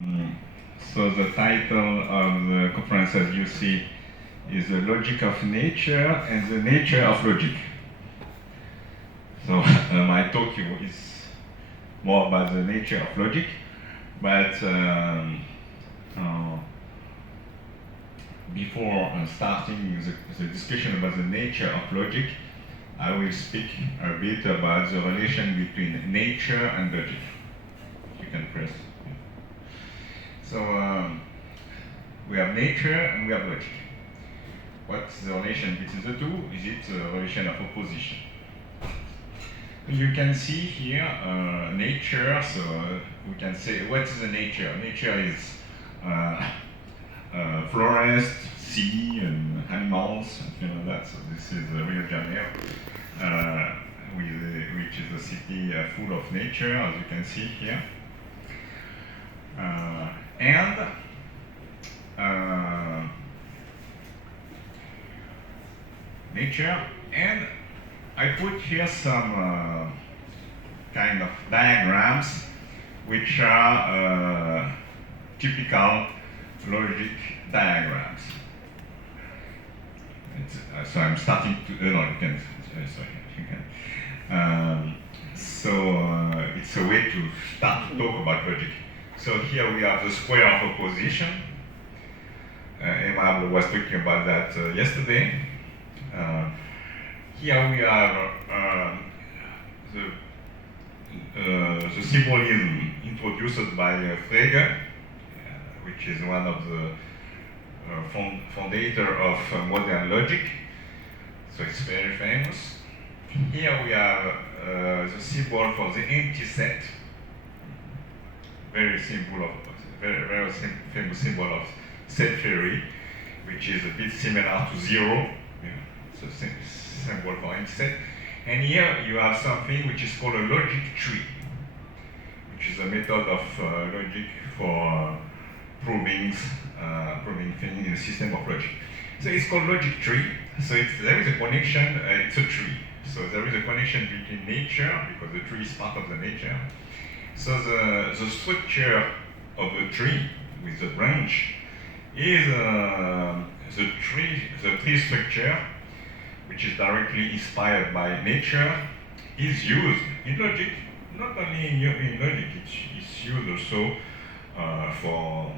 Mm. So the title of the conference, as you see, is the logic of nature and the nature of logic. So my talk is more about the nature of logic, but uh, before starting the discussion about the nature of logic, I will speak a bit about the relation between nature and logic. You can press. So we have nature and we have logic. What's the relation between the two? Is it a relation of opposition? You can see here nature, so we can say, what is the nature? Nature is forest, sea, and animals, you know that. So this is Rio de Janeiro, which is a city full of nature, as you can see here. And nature, and I put here some kind of diagrams which are typical logic diagrams. So I'm starting to, no, you can, sorry, you can. It's a way to start to talk about logic. So here we have the square of opposition. Emma was talking about that yesterday. Here we have the symbolism introduced by Frege, which is one of the founder of modern logic. So it's very famous. Here we have the symbol for the empty set. Very famous symbol of set theory, which is a bit similar to zero. Yeah, it's a symbol for empty set. And here you have something which is called a logic tree, which is a method of logic for proving things in a system of logic. So it's called logic tree. So there is a connection, it's a tree. So there is a connection between nature, because the tree is part of the nature. So the structure of the tree with the branch is the tree structure, which is directly inspired by nature, is used in logic. Not only in logic, it's used also for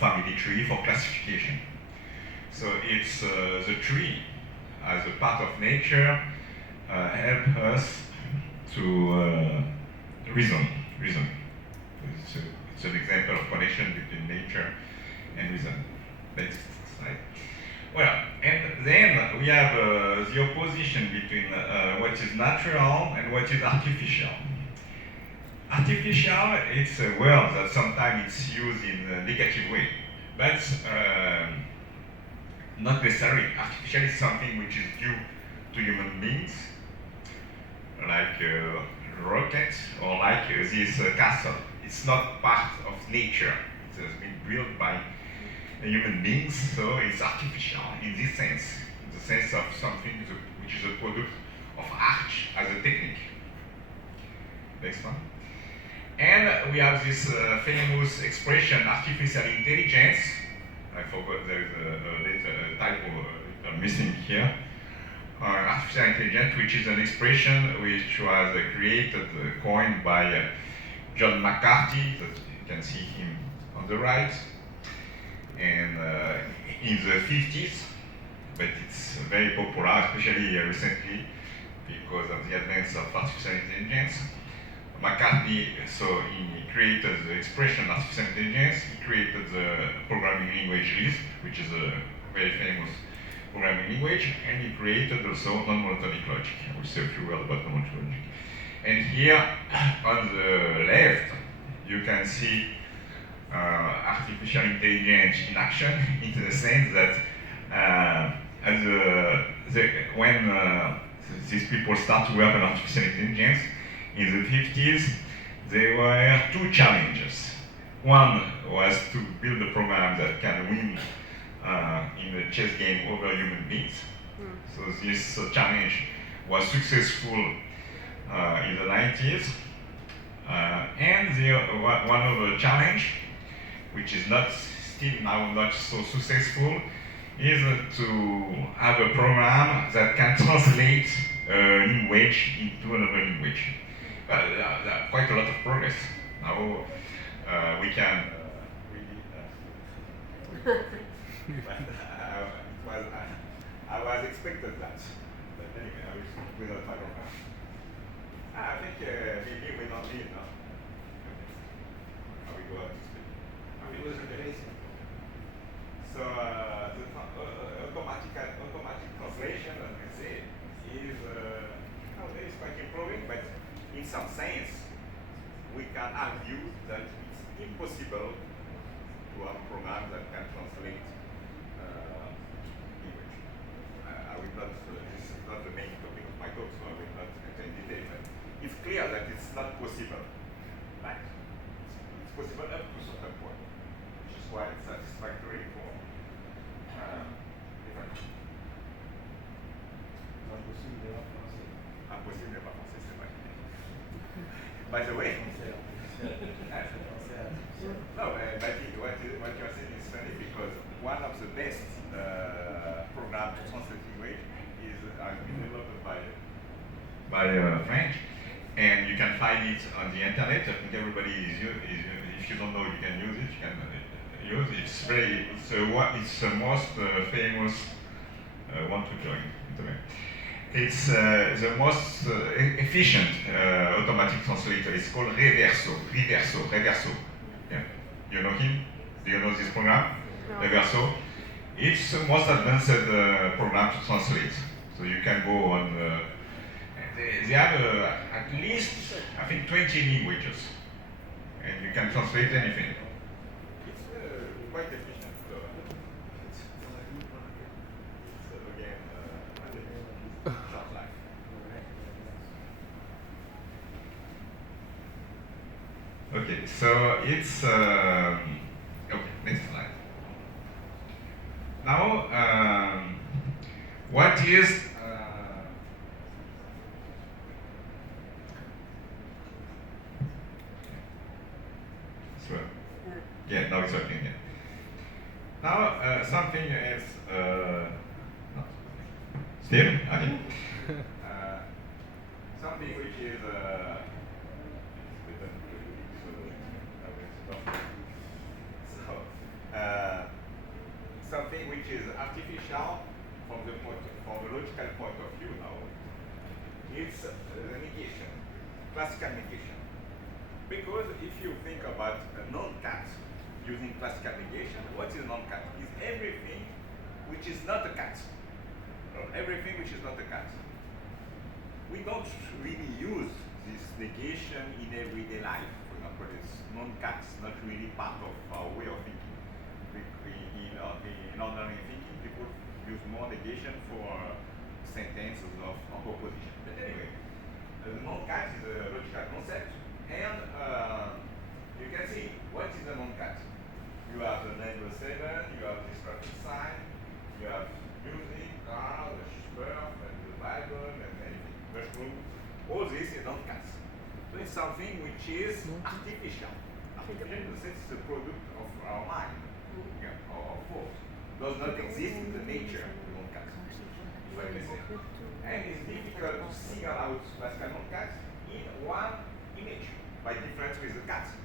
family tree, for classification. So it's the tree as a part of nature help us to reason. It's an example of connection between nature and reason. Next slide. Well, and then we have the opposition between what is natural and what is artificial. Artificial, it's a word that sometimes it's used in a negative way, but not necessarily. Artificial is something which is due to human beings, like rockets or like this castle. It's not part of nature. It has been built by human beings, so it's artificial in this sense, in the sense of something which is a product of art as a technique. Next one. And we have this famous expression, artificial intelligence. I forgot there is a typo missing here. Artificial intelligence, which is an expression which was created, coined by John McCarthy, that you can see him on the right, and in the 50s, but it's very popular, especially recently, because of the advance of artificial intelligence. McCarthy, so he created the expression artificial intelligence, he created the programming language Lisp, which is a very famous programming language, and he created also non-monotonic logic. I will say a few words about non-monotonic logic. And here on the left, you can see artificial intelligence in action, in the sense that when these people start to work on artificial intelligence, in the 50s, there were two challenges. One was to build a program that can win in a chess game over human beings. So this challenge was successful in the 90s. And one of the challenge which is not still now not so successful, is to have a program that can translate a language into another language. Well, there are quite a lot of progress. Now we can really. I was expected that. But anyway, I will without my program. I think maybe we don't need, no? I will go out to speak. It was amazing. So the automatic translation, as we say, is nowadays quite improving, but in some sense, we can argue that it's impossible to have a program that can translate language. I will not, this is not the main topic of my talk, so I will not enter in detail, but it's clear that it's not possible. Right? It's possible up to a certain point, which is quite satisfactory for different. Impossible n'est pas français, c'est vrai. By the way, no, but what you're saying is funny because one of the best programs to translate language is been developed by French, and you can find it on the internet. I think everybody is if you don't know, you can use it. You can use it. It's the most famous one to join. It's the most efficient automatic translator. It's called Reverso. Yeah. You know him? Do you know this program? No. Reverso. It's the most advanced program to translate. So you can go on. They have at least, I think, 20 languages, and you can translate anything. It's quite efficient. So again, short life. Okay, so it's okay. Next slide. Now, what is yeah, now it's working. Yeah. Now something else. Still, okay. Something which is something which is artificial from the logical point of view now. It's the negation, classical negation. Because if you think about a non-cat using classical negation, what is a non-cat? Is everything which is not a cat. Or everything which is not a cat. We don't really use this negation in everyday life. For example, it's non-cat is not really part of our way of thinking. In ordinary thinking, people use more negation for sentences of proposition. But anyway, the non-cat is a logical concept. And you can see what is a non-cat. You have the number 7, you have this traffic sign, you have music, car, the birth, and the Bible, and anything. Mushroom. All this is non-cats. So it's something which is artificial. Artificial in the sense it's a product of our mind, or thought. Does not exist in the nature of the non-cats, if I may say. And it's difficult to single out classical non-cats in one image by difference with the cats.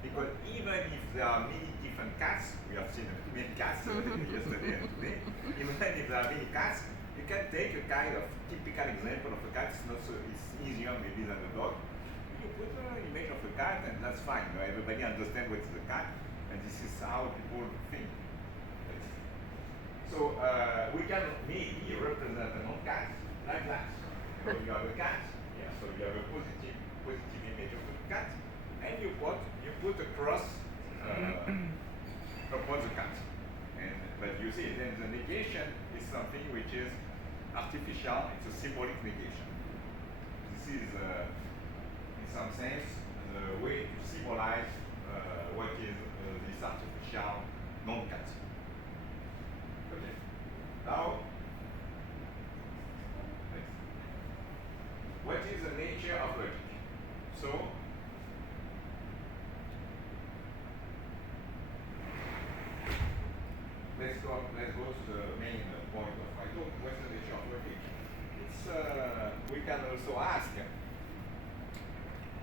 Because even if there are many different cats, we have seen many cats yesterday and today, even if there are many cats, you can take a kind of typical example of a cat. It's easier maybe than a dog. You put an image of a cat and that's fine. Everybody understands what is a cat, and this is how people think. So we can maybe represent a non-cat like that. So you have a cat, yeah, so you have a positive image of a cat, and you put a cross upon the cat. But you see, then the negation is something which is artificial. It's a symbolic negation. This is, in some sense, the way to symbolize what is this artificial non-cat. Okay. Now, what is the nature of logic? So, let's go to the main point of my talk, Western nature of logic. It's, we can also ask,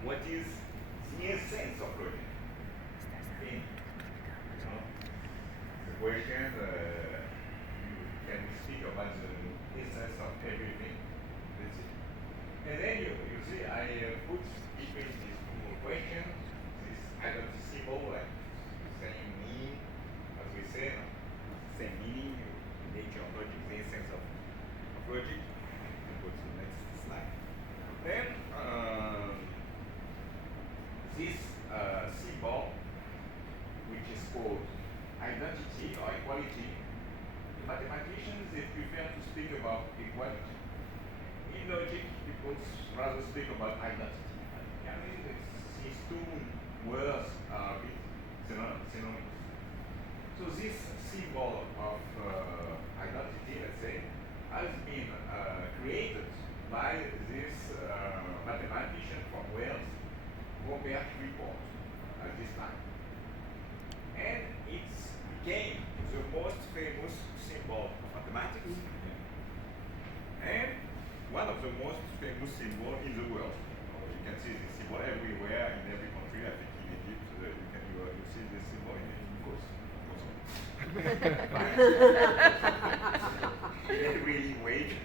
what is the essence of logic? In, the question, can we speak about the essence of everything? Let's see. And then you see, I put between these two questions, this identity symbol, like same meaning, as we say, no? Same meaning, nature of logic, the essence of logic. We'll go to the next slide. Then, this symbol, which is called identity or equality, mathematicians, they prefer to speak about equality. In logic, people rather speak about identity. These two words are a bit synonymous. So this symbol of identity, let's say, has been created by this mathematician from Wales, Robert Report, at this time. And it became the most famous symbol of mathematics and one of the most famous symbols in the world. You can see this symbol everywhere in every country. I think in Egypt you see this symbol in course. In every language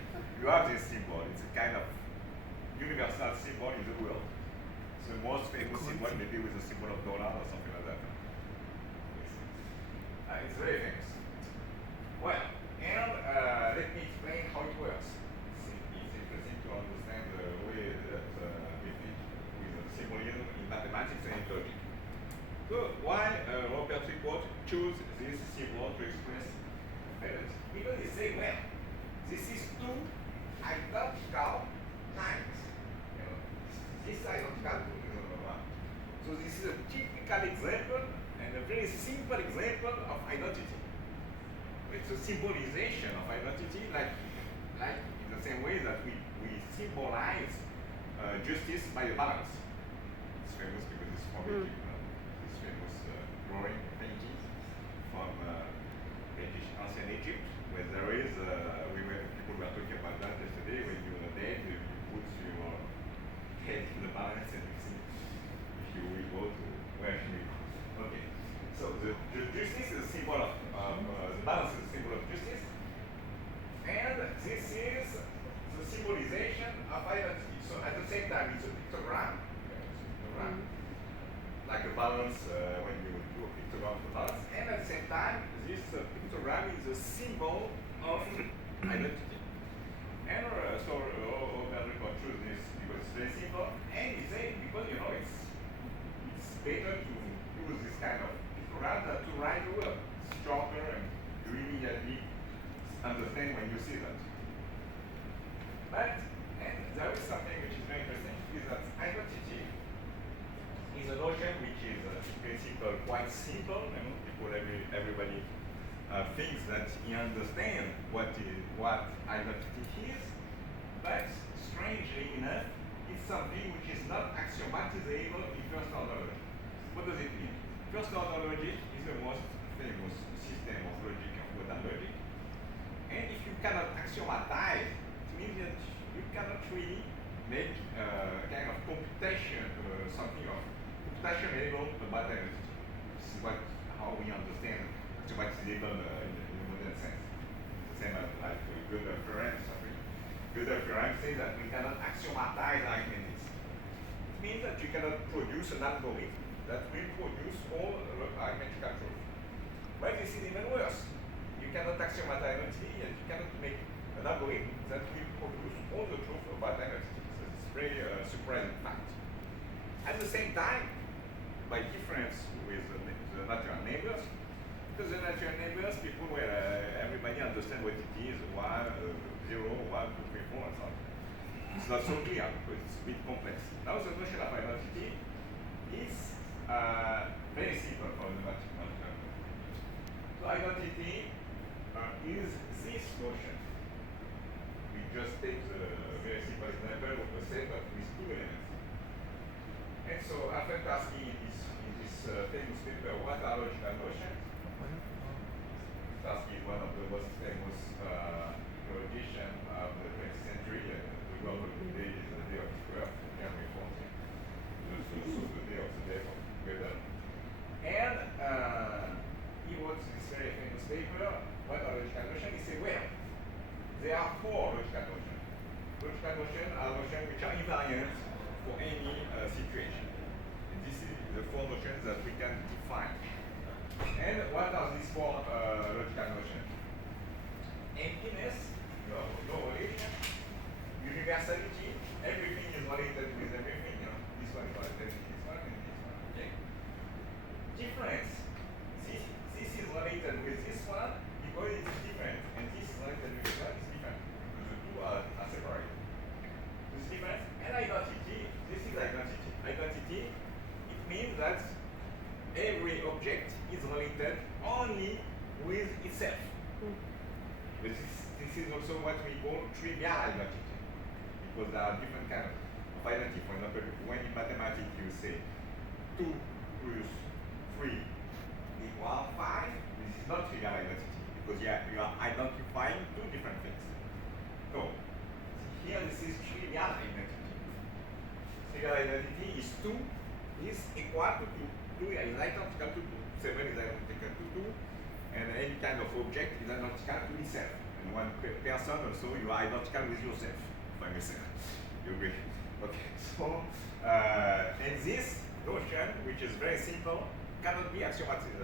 you have this symbol. It's a kind of universal symbol in the world. It's the most famous symbol, maybe with the symbol of dollar or something like that. It's very famous. Well, and let me explain how it works. It's interesting to understand the way that we think with symbolism in mathematics and in logic. So why Robert Report chose this symbol to express identity? Because they say, well, this is two identical lines. This identical to one. So this is a typical example and a very simple example of identity. It's a symbolization of identity, like in the same way that we symbolize justice by a balance. It's famous because it's from Egypt. This famous drawing painting from ancient Egypt, where there is people were talking about that yesterday. When you are dead, you put your head in the balance and you see if you will go to where you will go. Okay. So the justice is a symbol of the balance is a symbol of justice, and this is the symbolization of identity. So at the same time, it's a pictogram, like a balance when you do a pictogram of the balance, and at the same time, this pictogram is a symbol of identity. And so Robert Report chose this because it's very simple, and he said because it's better to use this kind of rather to write the word. It's shorter and you immediately understand when you see that. But, and there is something which is very interesting, is that identity is a notion which is in principle quite simple. Everybody thinks that he understands what identity is, but strangely enough, it's something which is not axiomatizable in first order logic. What does it mean? First order logic is the most famous system of logic of modern logic. And if you cannot axiomatize, it means that you cannot really make a kind of computation, something of computation able about identity. This is how we understand axiomatizable in the modern sense. The same as like Gödel theorem or something. Gödel theorem says that we cannot axiomatize arithmetic. It means that you cannot produce an algorithm that will produce all arithmetical truth. But this is even worse. You cannot axiomatize identity and you cannot make an algorithm that will produce all the truth about identity. So it's a very surprising fact. At the same time, by difference with the natural neighbors, because the natural neighbors, people where everybody understands what it is, 1, 0, 1, 2, 3, 4, and so on. It's not so clear because it's a bit complex. Now the notion of identity is very simple for the mathematical. So identity is this notion. We just take the very simple example of a set with two elements. And so after asking in this famous paper, what are logical notions? Asking what logical notions are notions which are invariant for any situation. And this is the four notions that we can define. And what are these four logical notions? Emptiness, no relation. Universality, everything is related with everything. This one is related with this one and this one. Okay. Difference. This is related with this one because it's different, and this is related with this one is different. Because the two are separate. This difference. And identity. This is identity. Identity. It means that every object is related only with itself. But this is also what we call trivial identity. Because there are different kinds of identity. For example, when in mathematics you say 2 plus 3 equals 5, this is not trivial identity because you are identifying two different things. So here this is trivial identity. Trivial identity is 2 is equal to 2. 2 is identical to 2. 7 is identical to 2. And any kind of object is identical to itself. And one person also, you are identical with yourself. You agree? Okay. So, and this notion, which is very simple, cannot be axiomatized.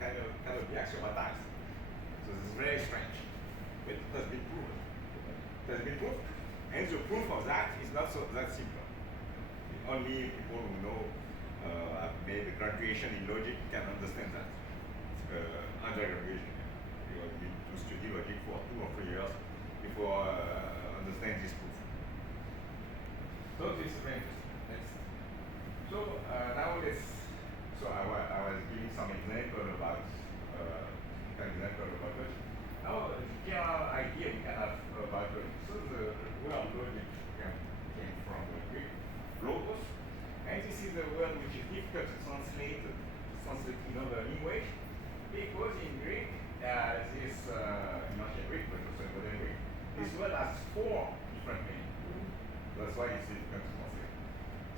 Cannot be axiomatized. So this is very strange, but it has been proven. It has been proved, and the proof of that is not so that simple. Only people who know have made a graduation in logic can understand that. Undergraduation. You need to study logic for 2 or 3 years before understand this proof. So this is very interesting. Next. So now let's. So I was giving some example about logic. Now the general idea we can have about logic. So the word logic came from the Greek logos, and this is a word which is difficult to translate in other language because in Greek this not in Greek but also in modern Greek. This word has 4 different meanings. That's why it's difficult to translate.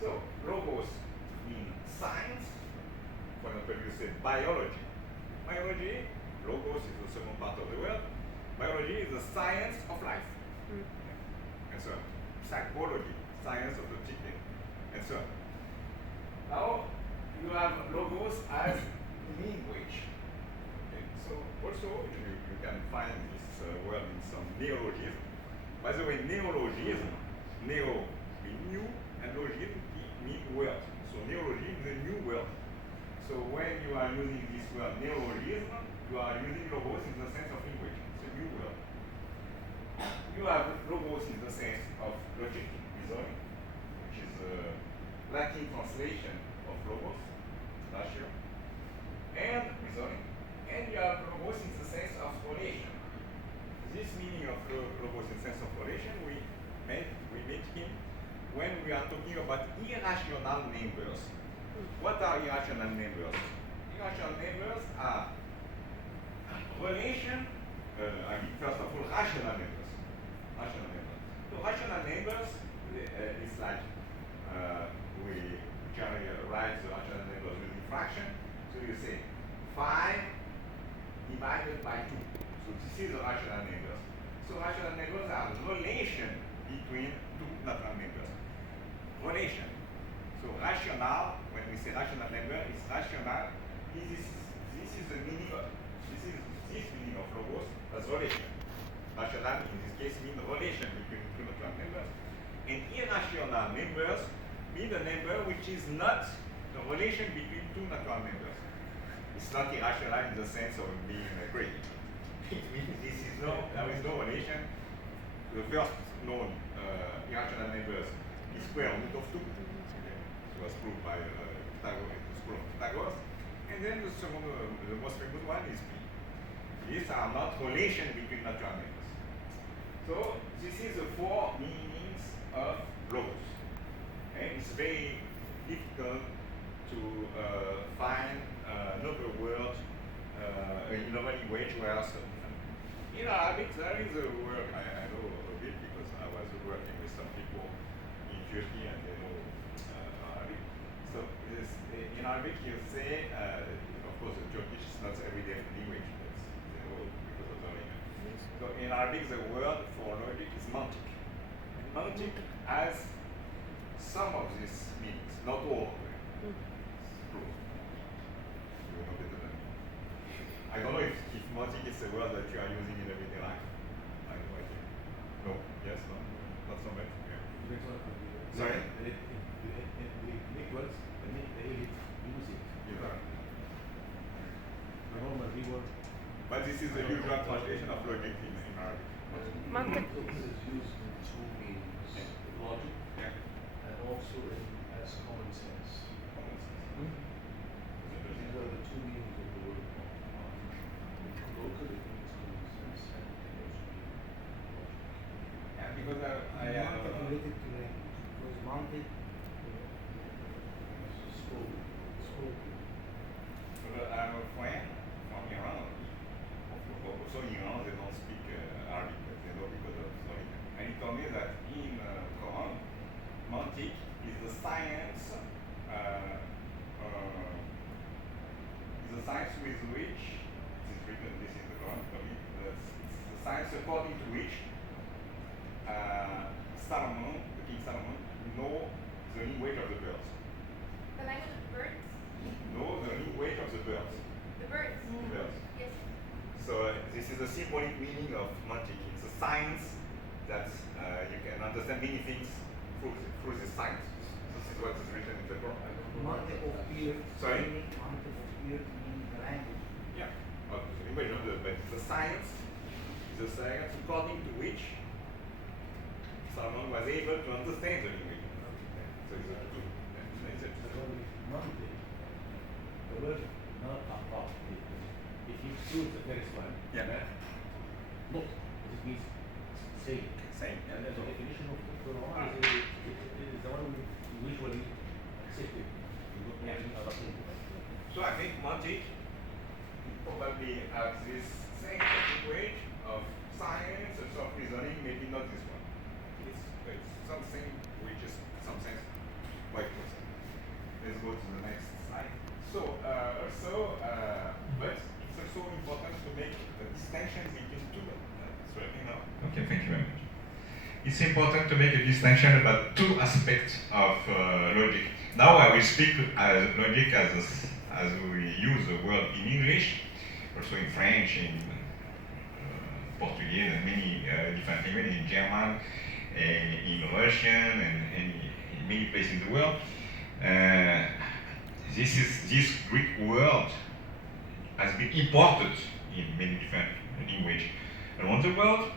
So, logos means science. For example, you say biology. Biology, logos is the second part of the word. Biology is the science of life. And so on. Psychology, science of the thinking. And so on. Now, you have logos as language. So also you can find this word in some neologism. By the way, neologism, neo means new, and logism means word. So neologism is a new word. So when you are using this word neologism, you are using logos in the sense of language. It's a new word. You have logos in the sense of logic, reasoning, which is a Latin translation of logos, ratio, and reasoning. And you have logos in the sense of relation. This meaning of logos in the sense of relation, we make him when we are talking about irrational numbers. What are irrational numbers? Irrational numbers are relation, first of all, rational numbers. Rational numbers. So rational numbers is like we generally write the rational numbers using fraction. So you say 5 divided by 2. So this is the rational numbers. So rational numbers are relation between 2 natural numbers. Relation. So rational, when we say rational number, is rational. This is the meaning of this meaning of logos as relation. Rational in this case means relation between 2 natural numbers. And irrational numbers mean a number which is not the relation between 2 natural numbers. It's not irrational in the sense of being great. It means there is no relation. The first known irrational numbers is square root of 2. It was proved by school of Pythagoras. And then the most famous one is p. These are not relation between natural numbers. So this is the 4 meanings of logos. And it's very difficult to find another word in another language where so different. In Arabic, there is a word I know a bit because I was working with some people in Turkey and they know Arabic. So in Arabic, you say, of course, Turkish is not everyday language, but they know because of the language. So in Arabic, the word for logic is mantik. Mantic has some of these meanings, not all of them. True. You know better than me. I don't know if Mantic is a word that you are using in everyday life. I have no idea. No, yes, no, not so much. Yeah. Sorry? Liquids, they use it. Yeah. Normal reward. But this is the usual translation of logic in Arabic. منطق. This is used in two meanings: logic and also as common sense. These are the two meanings of the word logic. Local, it means common sense, and it can also mean logic. Yeah, because I منطق related to language because منطق I have a friend from Iran. So in Iran they don't speak Arabic, but they know because of Florida. And he told me that in Quran, mantic is the science with which it is written. This is the Quran. It's the science according to which Solomon, the King Solomon, know the language of the birds. The language of birds? Know the language of the birds. The birds? The birds. Yes. So this is the symbolic meaning of magic. It's a science that you can understand many things through this science. This is what is written in the Quran. منطق of earth. Sorry? منطق of earth meaning the language. Yeah. But the science is a science according to which someone was able to understand the language. So it's a two. The word not about if you choose the first one, not, this means saying. Same. And the definition of the Quran is the one we usually accept it. You don't know any other thing. So I think magic probably has this same language of science and of reasoning, maybe not this one. It's something which is some sense quite close. Let's go to the next slide. So but it's also important to make a distinction between two. It's working now. Okay, thank you very much. It's important to make a distinction about two aspects of logic. Now I will speak as logic as we use the word in English, also in French, in Portuguese, and many different languages, in German, in Russian, and in many places in the world. This Greek word has been imported in many different languages around the world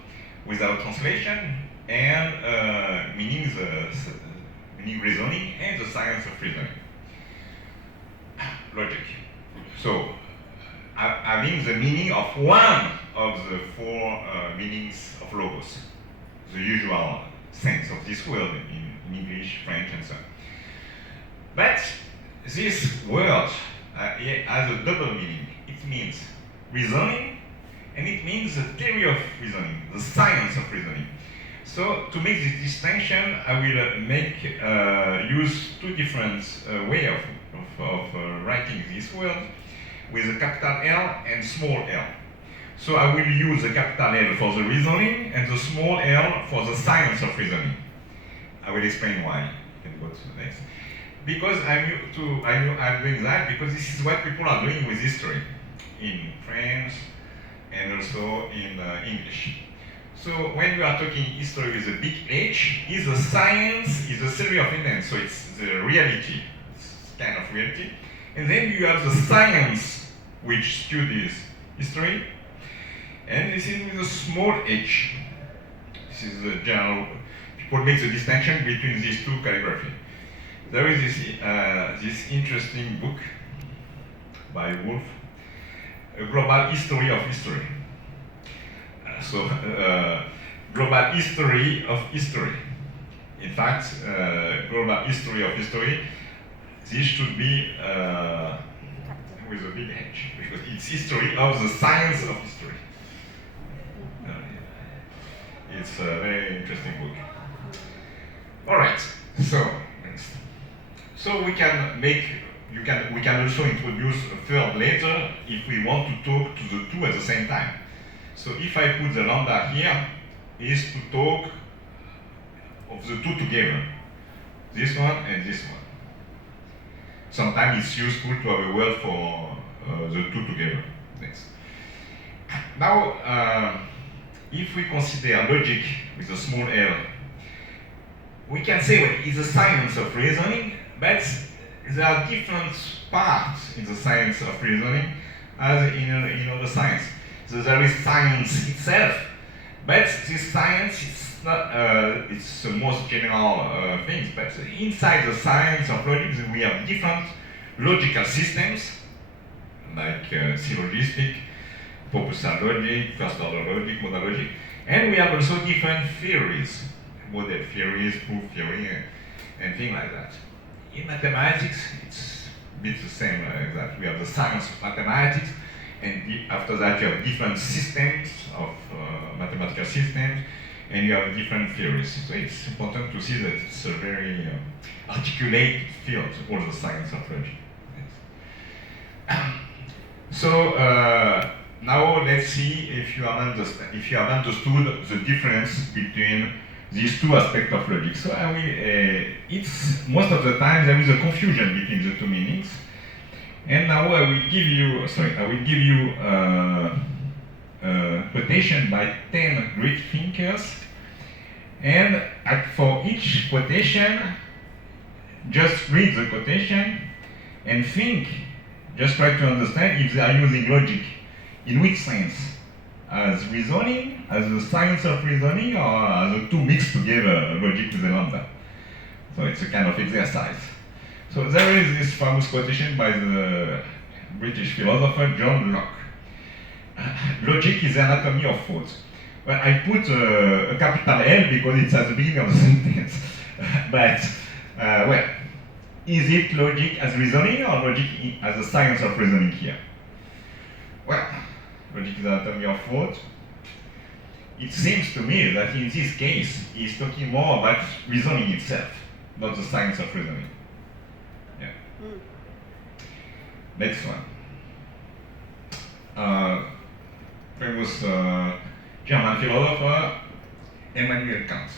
without translation and meaning reasoning and the science of reasoning. Logic. So, having the meaning of one of the four meanings of logos, the usual sense of this word in English, French, and so on. But this word has a double meaning. It means reasoning, and it means the theory of reasoning, the science of reasoning. So to make this distinction, I will make use two different ways of writing this word with a capital L and small l. So I will use the capital L for the reasoning and the small l for the science of reasoning. I will explain why. You can go to the next. Because I'm doing that because this is what people are doing with history in French and also in English. So when we are talking history with a big H, is a science, is a theory of events, so it's the reality, it's kind of reality. And then you have the science which studies history, and this is with a small h. This is the general, people make the distinction between these two calligraphy. There is this interesting book by Wolf, A Global History of History. Global history of history. In fact, global history of history, this should be with a big H, because it's history of the science of history. It's a very interesting book. All right, so next. So we can also introduce a third letter if we want to talk to the two at the same time. So if I put the lambda here, is to talk of the two together. This one and this one. Sometimes it's useful to have a word for the two together. Next. Now, if we consider logic with a small l, we can say well, it's a science of reasoning, but there are different parts in the science of reasoning as in other science. So there is science itself, but this science is not, it's the most general things, but inside the science of logic we have different logical systems, like syllogistic, proposal logic, first order logic, modal logic, and we have also different theories, model theories, proof theory, and things like that. In mathematics, it's a bit the same as that. We have the science of mathematics, and after that you have different systems of mathematical systems, and you have different theories. So it's important to see that it's a very articulated field, all the science of logic. So now let's see if you have understood the difference between these two aspects of logic. So I will, it's most of the time there is a confusion between the two meanings. And now I will give you, a quotation by 10 Greek thinkers. And for each quotation, just read the quotation and think, just try to understand if they are using logic in which sense? As reasoning, as a science of reasoning, or as a two mixed together, logic with a lambda. So it's a kind of exercise. So there is this famous quotation by the British philosopher John Locke. Logic is the anatomy of thought. Well, I put a capital L because it's at the beginning of the sentence. But, well, is it logic as reasoning or logic as a science of reasoning here? Well, logic is the anatomy of thought. It seems to me that in this case, he's talking more about reasoning itself, not the science of reasoning. Yeah. Next one. Famous German philosopher Immanuel Kant.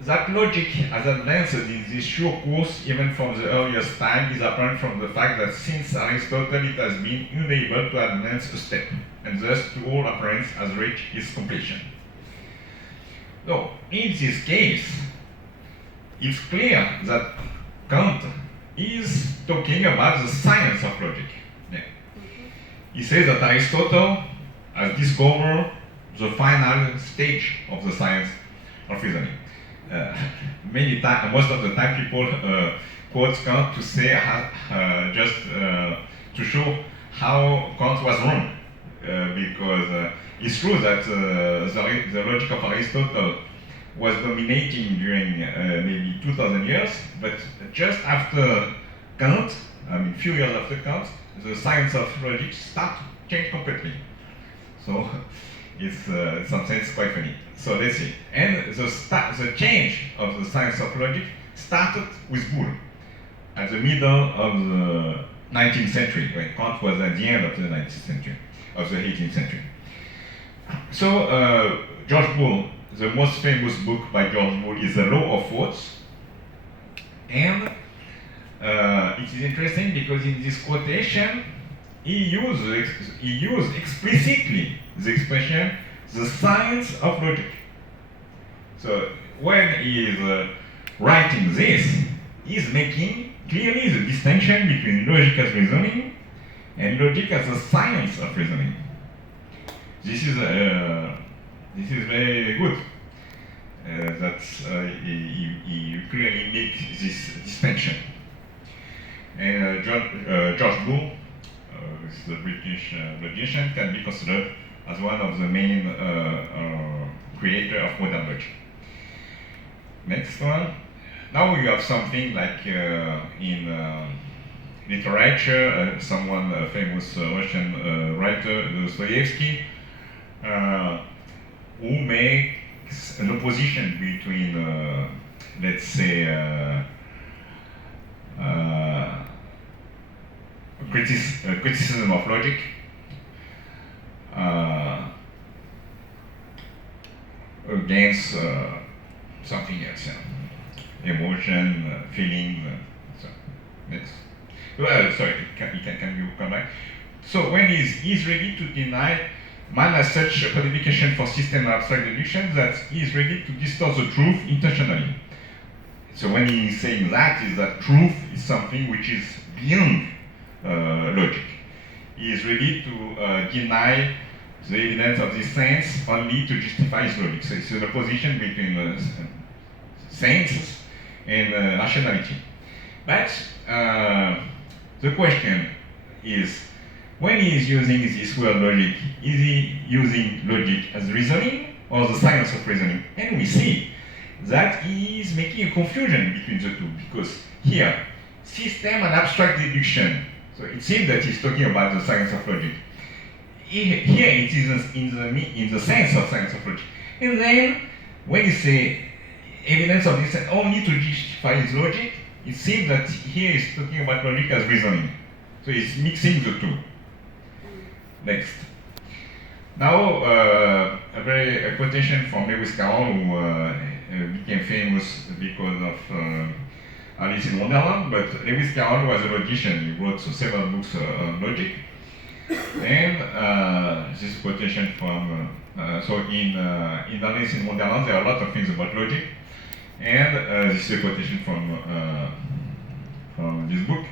That logic has advanced in this sure course even from the earliest time is apparent from the fact that since Aristotle it has been unable to advance a step, and thus to all appearance has reached its completion. So, in this case, it's clear that Kant is talking about the science of logic. Yeah. He says that Aristotle has discovered the final stage of the science of reasoning. Many times, most of the time, people quote Kant to say just to show how Kant was wrong, because it's true that the logic of Aristotle was dominating during maybe 2,000 years, but just after Kant, I mean, few years after Kant, the science of logic started to change completely. So it's in some sense quite funny. So let's see. And the change of the science of logic started with Boole at the middle of the 19th century, when Kant was at the end of the 19th century, of the 18th century. So George Boole, the most famous book by George Boole is The Law of Thoughts. And it is interesting because in this quotation, he used explicitly the expression, the science of logic. So when he is writing this, he is making clearly the distinction between logic as reasoning and logic as a science of reasoning. This is very good. That he clearly makes this distinction. And George Boole, the British logician, can be considered as one of the main creators of modern logic. Next one. Now you have something like in literature, someone, a famous Russian writer, Dostoevsky, who makes an opposition between, let's say, criticism of logic, against something else. Emotion, feeling. So next. Sorry, can you come back? So when he's ready to deny man has such a qualification for system abstract deduction that he is ready to distort the truth intentionally. So when he's saying that, is that truth is something which is beyond logic. He is ready to deny the evidence of this sense only to justify his logic. So it's an opposition between sense and rationality. But the question is, when he is using this word logic, is he using logic as reasoning or the science of reasoning? And we see that he is making a confusion between the two, because here, system and abstract deduction, so it seems that he's talking about the science of logic. Here it is in the sense of science of logic. And then, when he say evidence of this only to justify his logic, it seems that here he's talking about logic as reasoning. So he's mixing the two. Next. Now, a quotation from Lewis Carroll, who became famous because of Alice in Wonderland, but Lewis Carroll was a logician. He wrote several books on logic. And this quotation from, so in Alice in Wonderland, there are a lot of things about logic. And this is a quotation from this book.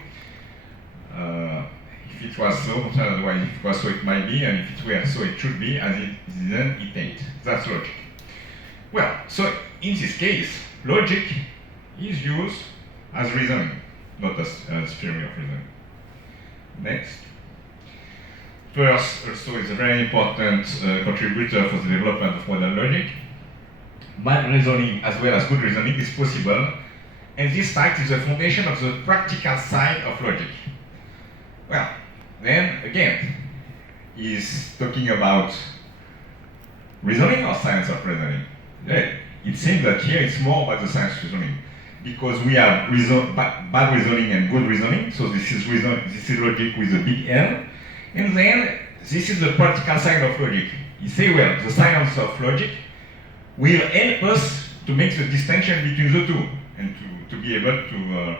If it was so, otherwise if it was so it might be, and if it were so it should be, as it isn't, it ain't. That's logic. Well, so in this case, logic is used as reasoning, not as theory of reasoning. Next. Peirce also is a very important contributor for the development of modern logic. Bad reasoning as well as good reasoning is possible, and this fact is the foundation of the practical side of logic. Well, then again, he's talking about reasoning or science of reasoning. It seems that here it's more about the science of reasoning, because we have bad reasoning and good reasoning. So this is logic with a big L, and then this is the practical side of logic. You say, well, the science of logic will help us to make the distinction between the two and to be able to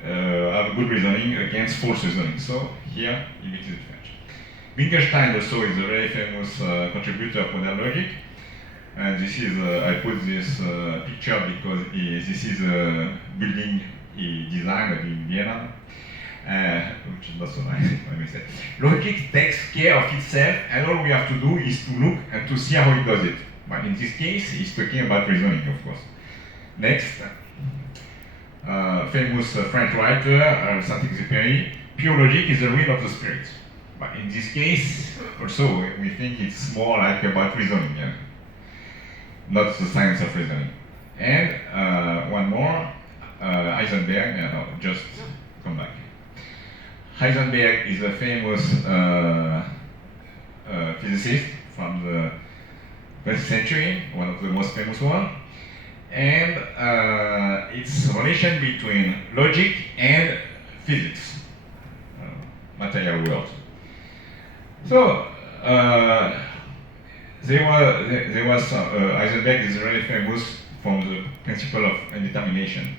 have good reasoning against false reasoning. So here, he makes it French. Wittgenstein also is a very famous contributor of modern logic. And this is, I put this picture because this is a building he designed in Vienna, which is not so nice, let me say. Logic takes care of itself, and all we have to do is to look and to see how it does it. But in this case, he's talking about reasoning, of course. Next. Famous French writer, Saint-Exupéry, pure logic is the will of the spirit. But in this case, also, we think it's more like about reasoning, yeah? Not the science of reasoning. And one more, Heisenberg, no, just come back. Heisenberg is a famous physicist from the 20th century, one of the most famous ones. And it's a relation between logic and physics, material world. So there was Heisenberg is very famous from the principle of indetermination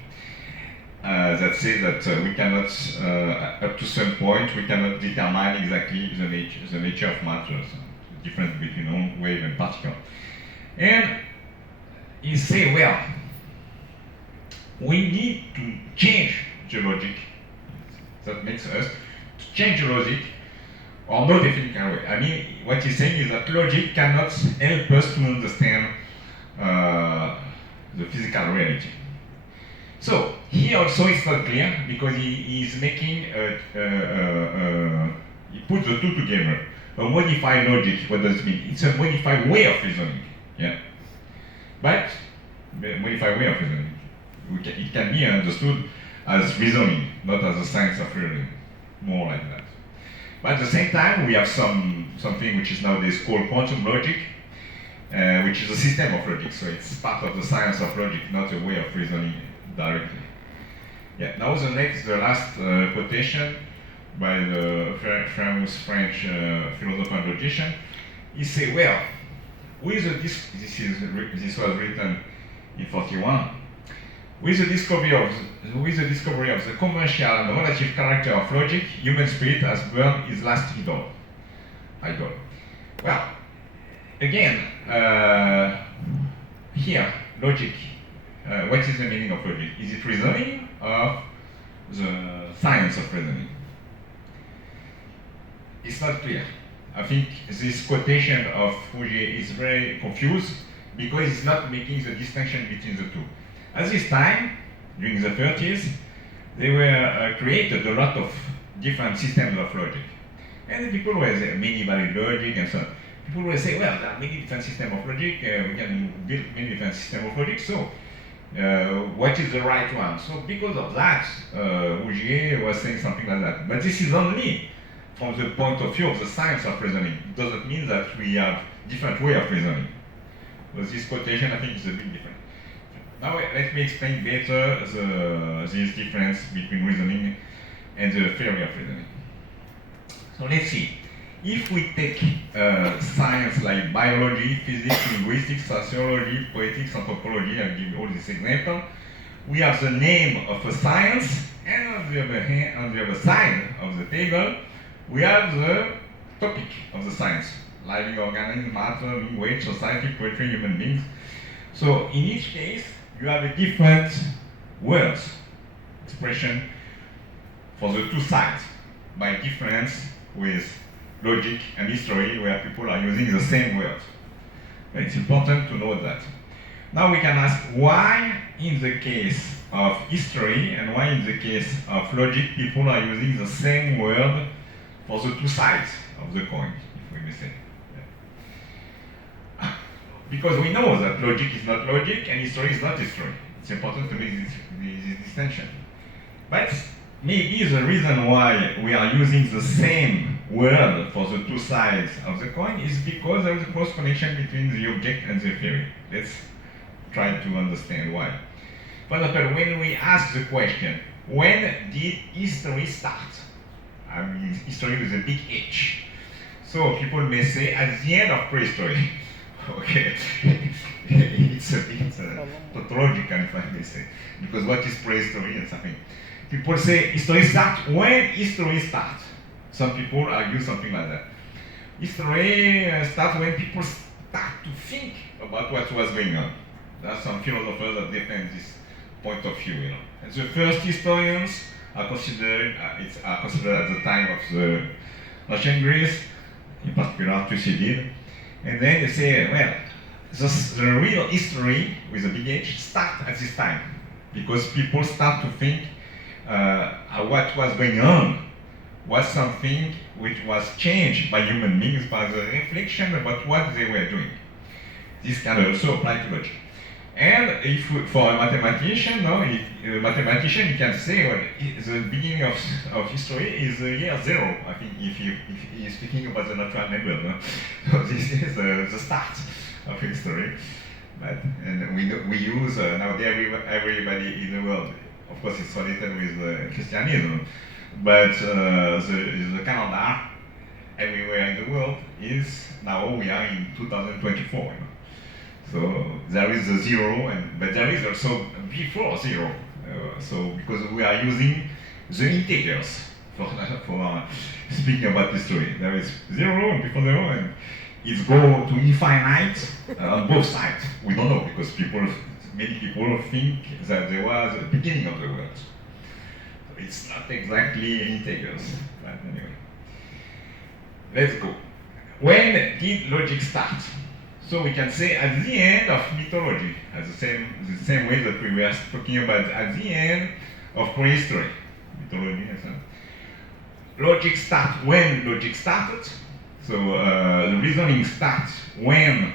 that says that we cannot, up to some point, we cannot determine exactly the nature of matter, so the difference between wave and particle. And you say, well, we need to change the logic. That makes us to change the logic, or no definitive way. I mean, what he's saying is that logic cannot help us to understand the physical reality. So here also it's not clear, because he is making he put the two together. A modified logic, what does it mean? It's a modified way of reasoning. Yeah. But modified way of reasoning. It can be understood as reasoning, not as a science of reasoning, more like that. But at the same time, we have something which is nowadays called quantum logic, which is a system of logic. So it's part of the science of logic, not a way of reasoning directly. Yeah. Now the last quotation by the famous French philosopher and logician. He say, well, this was written in 41. With the discovery of the commercial and relative character of logic, human spirit has burned its last idol. Well, again, here, logic. What is the meaning of logic? Is it reasoning or the science of reasoning? It's not clear. I think this quotation of Rougier is very confused because it's not making the distinction between the two. At this time, during the 30s, they were created a lot of different systems of logic. And the people were saying many valid logic and so on. People will say, well, there are many different systems of logic, we can build many different systems of logic, so what is the right one? So because of that, Rougier was saying something like that. But this is only from the point of view of the science of reasoning. It doesn't mean that we have different way of reasoning. But this quotation, I think, is a bit different. Now let me explain better this difference between reasoning and the theory of reasoning. So let's see. If we take science like biology, physics, linguistics, sociology, poetics, anthropology, I'll give you all these examples, we have the name of a science, and on the other side of the table, we have the topic of the science, living organisms, matter, language, society, poetry, human beings. So in each case, you have a different words, expression for the two sides, by difference with logic and history, where people are using the same words. It's important to know that. Now we can ask why in the case of history and why in the case of logic people are using the same word for the two sides of the coin, if we may say. Yeah. Because we know that logic is not logic and history is not history. It's important to make this distinction. But maybe the reason why we are using the same word for the two sides of the coin is because there is a close connection between the object and the theory. Let's try to understand why. For example, when we ask the question, when did history start? I mean, history with a big H. So people may say at the end of prehistory. Okay, it's a bit tautological, if I may say, because what is prehistory and something. People say history starts when history starts. Some people argue something like that. History starts when people start to think about what was going on. There are some philosophers that defend this point of view, you know. And the first historians are considered at the time of the ancient Greece, in particular Thucydide. And then they say, well, the real history with a big H starts at this time, because people start to think what was going on was something which was changed by human beings by the reflection about what they were doing. This can also apply to logic. And if for a mathematician, he can say, well, the beginning of history is the year 0. I think if he is speaking about the natural number, no? So this is the start of history. But, and we use nowadays everybody in the world. Of course, it's related with Christianism, but the calendar everywhere in the world is now we are in 2024. You know? So there is a 0, but there is also before 0. So because we are using the integers for speaking about history, there is 0 and before 0, and it's go to infinite on both sides. We don't know because many people think that there was a beginning of the world. So it's not exactly integers, but anyway. Let's go. When did logic start? So we can say at the end of mythology, the same way that we were talking about at the end of prehistory, mythology and so on. Logic starts when logic started. So the reasoning starts when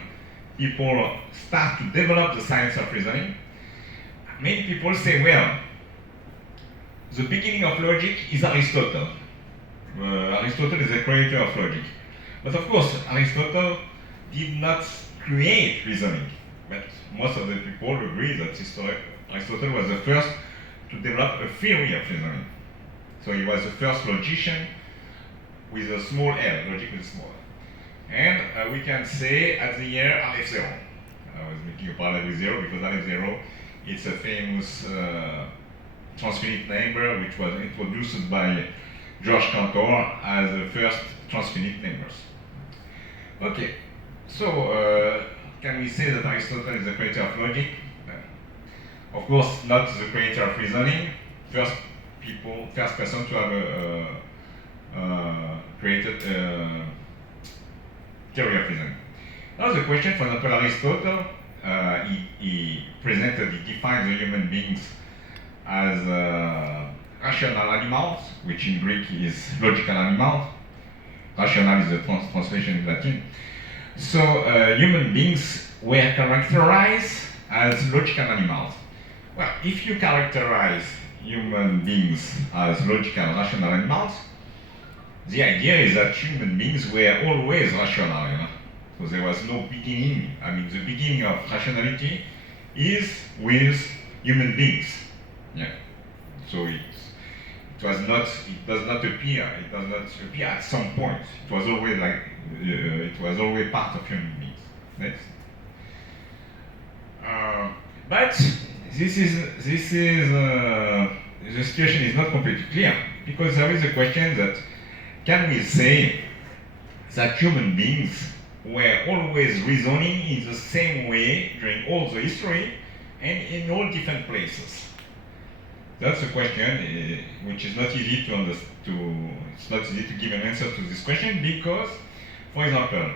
people start to develop the science of reasoning. Many people say, well, the beginning of logic is Aristotle. Aristotle is the creator of logic. But of course, Aristotle did not create reasoning. But most of the people agree that Aristotle was the first to develop a theory of reasoning. So he was the first logician with a small L, logic with a small L. And we can say at the year Aleph 0. I was making a parallel with 0 because Aleph 0 is a famous transfinite number which was introduced by George Cantor as the first transfinite numbers. Okay, so can we say that Aristotle is the creator of logic? Of course, not the creator of reasoning. First person to have created theory of reasoning. Now the question, for example, Aristotle, he presented, he defined the human beings as rational animals, which in Greek is logical animals. Rational is the translation in Latin. So human beings were characterized as logical animals. Well, if you characterize human beings as logical, rational animals, the idea is that human beings were always rational, you know? So there was no beginning. I mean, the beginning of rationality is with human beings. Yeah. So it does not appear at some point. It was always like it was always part of human beings. Next. But the situation is not completely clear because there is a question that can we say that human beings were always reasoning in the same way during all the history and in all different places? That's a question which is not easy to understand. It's not easy to give an answer to this question because, for example,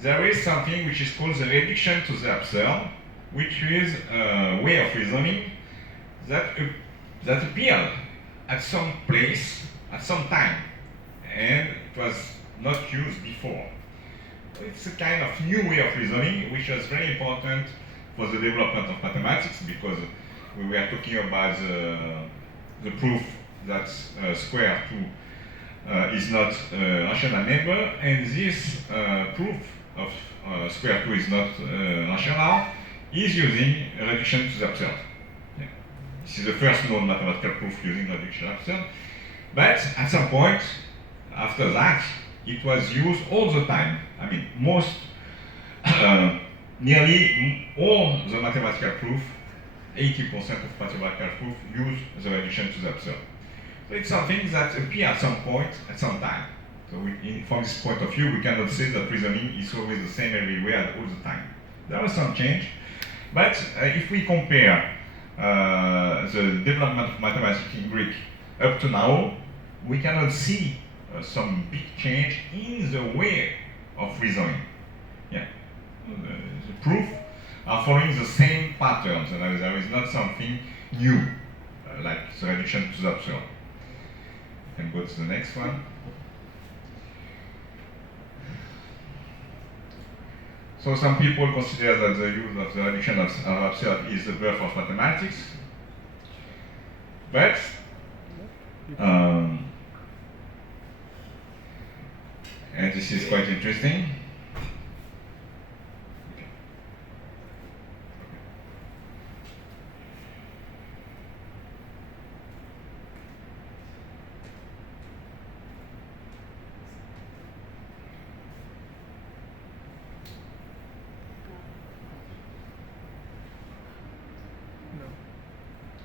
there is something which is called the reduction to the absurd, which is a way of reasoning that appeared at some place, at some time, and it was not used before. It's a kind of new way of reasoning, which was very important for the development of mathematics, because we were talking about the proof that square 2 is not a rational number, and this proof of square 2 is not rational is using reduction to the absurd. Yeah. This is the first known mathematical proof using reduction to the absurd. But at some point, after that, it was used all the time. I mean, nearly all the mathematical proof, 80% of mathematical proof use the reduction to the absurd. So it's something that appears at some point, at some time. So from this point of view, we cannot say that reasoning is always the same everywhere all the time. There was some change. But if we compare the development of mathematics in Greek up to now, we cannot see some big change in the way of reasoning. Yeah, the proof are following the same patterns, and there is not something new like the reduction to the absurd. You can go to the next one. So some people consider that the use of the reduction of absurd is the birth of mathematics. But and this is quite interesting.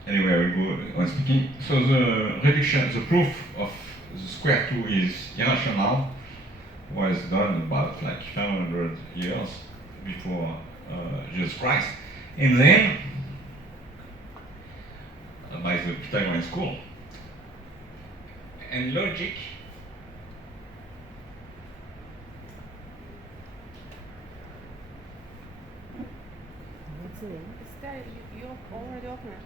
Anyway, we go on speaking. So the reduction, the proof of the square 2 is irrational was done about like 500 years before Jesus Christ. And then by the Pythagorean school. And logic It's there, you already opened it.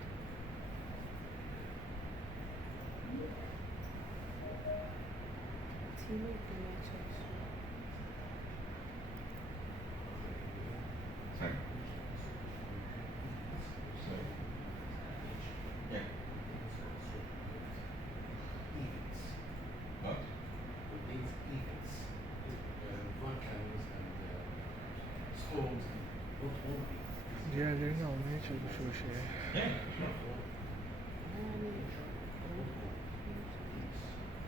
Sorry. Yeah. What? Events, volcanoes and storms, not only. Diğerlerini almaya çalışıyor şeye. Yeah, sure.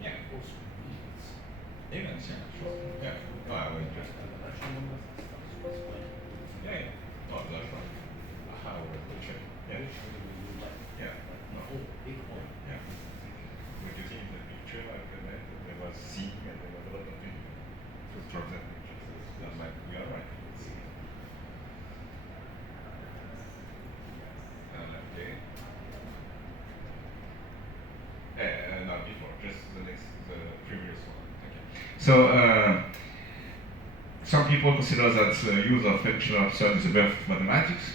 Yeah. Also events. Events, yeah, sure. Yeah. No, I will just. Yeah, yeah. No, that's right. How will check? Yeah. Yeah. No. Big hole. Yeah. What you see in the picture, like there was sea and there was a lot of things. To drop that picture. So that might be alright. Okay. No, before, just the previous one. Okay. So, some people consider that the use of fictional absurd is the birth of mathematics.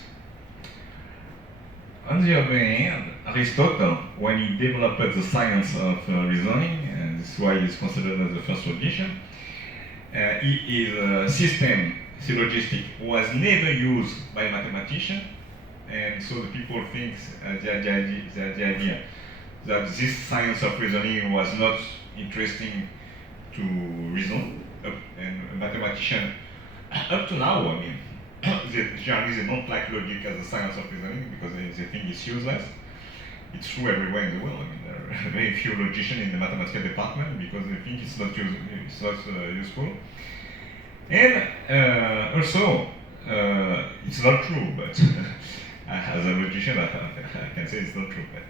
On the other hand, Aristotle, when he developed the science of reasoning, and this is why he is considered as the first logician, his system, syllogistic, was never used by mathematicians, and so the people think the idea that this science of reasoning was not interesting to reason, and a mathematician, up to now, I mean, generally they don't like logic as a science of reasoning because they think it's useless. It's true everywhere in the world. I mean, there are very few logicians in the mathematical department because they think it's not useful. And also, it's not true, but as a logician, I can say it's not true. But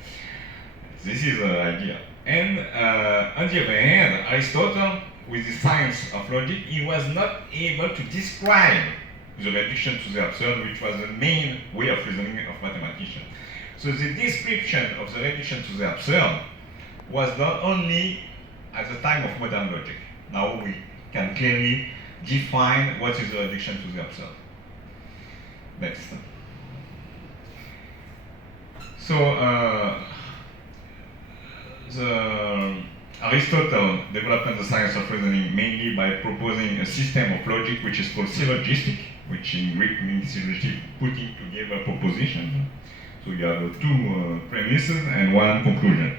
this is the idea. And on the other hand, Aristotle, with the science of logic, he was not able to describe the reduction to the absurd, which was the main way of reasoning of mathematicians. So the description of the reduction to the absurd was not only at the time of modern logic. Now we can clearly define what is the reduction to the absurd. Next. So Aristotle developed the science of reasoning mainly by proposing a system of logic which is called syllogistic, which in Greek means syllogistic, putting together propositions. So you have two premises and one conclusion.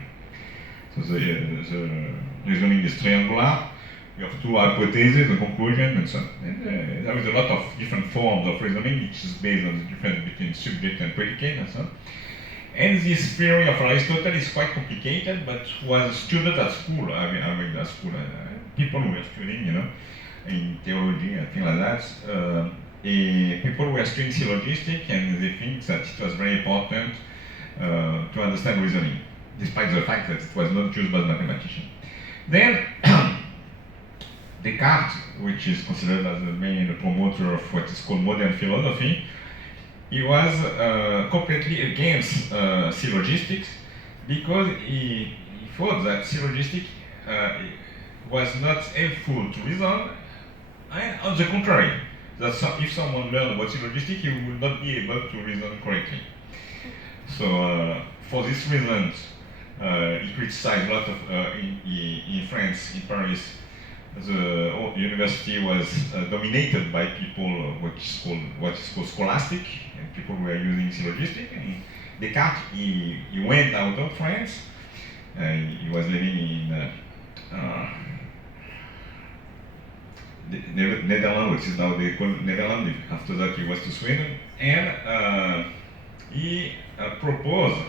So the reasoning is triangular. You have two hypotheses, a conclusion, and so on. And there is a lot of different forms of reasoning, which is based on the difference between subject and predicate, and so on. And this theory of Aristotle is quite complicated, but was studied at school. I mean at school, people who were studying, in theology and things like that. People were studying syllogistic, and they think that it was very important to understand reasoning, despite the fact that it was not used by mathematicians. Then Descartes, which is considered as the main promoter of what is called modern philosophy, he was completely against syllogistics because he thought that syllogistic was not helpful to reason, and on the contrary, that if someone learned about syllogistic, he would not be able to reason correctly. So for this reason, he criticized a lot of, in France, in Paris, the university was dominated by people what is called scholastic, and people who were using syllogistic. And Descartes, he went out of France. He was living in Netherlands, which is now they call Netherlands. After that, he was to Sweden, and he proposed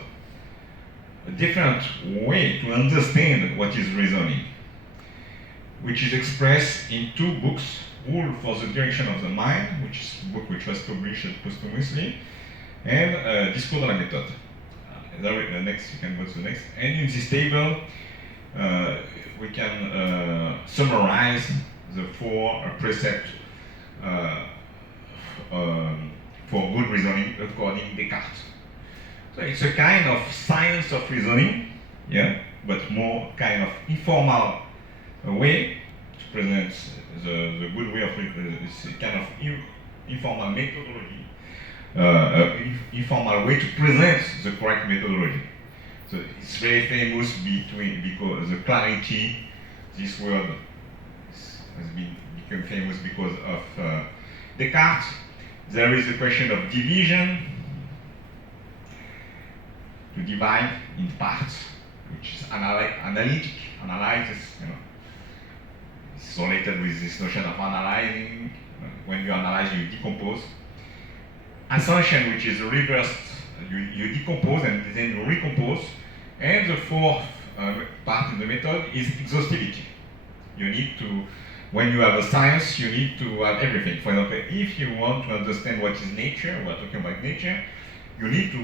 a different way to understand what is reasoning, which is expressed in two books, Rule for the Direction of the Mind, which is a book which was published posthumously, and Discours de la méthode. Next, you can go to the next. And in this table, we can summarize the four precepts for good reasoning according to Descartes. So it's a kind of science of reasoning, yeah, but more kind of informal way to present the good way of this kind of informal methodology, informal way to present the correct methodology. So it's very famous because the clarity, this word has become famous because of Descartes. There is a question of division, to divide in parts, which is analysis, It's related with this notion of analyzing. When you analyze, you decompose. Assumption, which is reversed, you decompose and then you recompose. And the fourth part in the method is exhaustivity. You need to, when you have a science, you need to have everything. For example, if you want to understand what is nature, we're talking about nature, you need to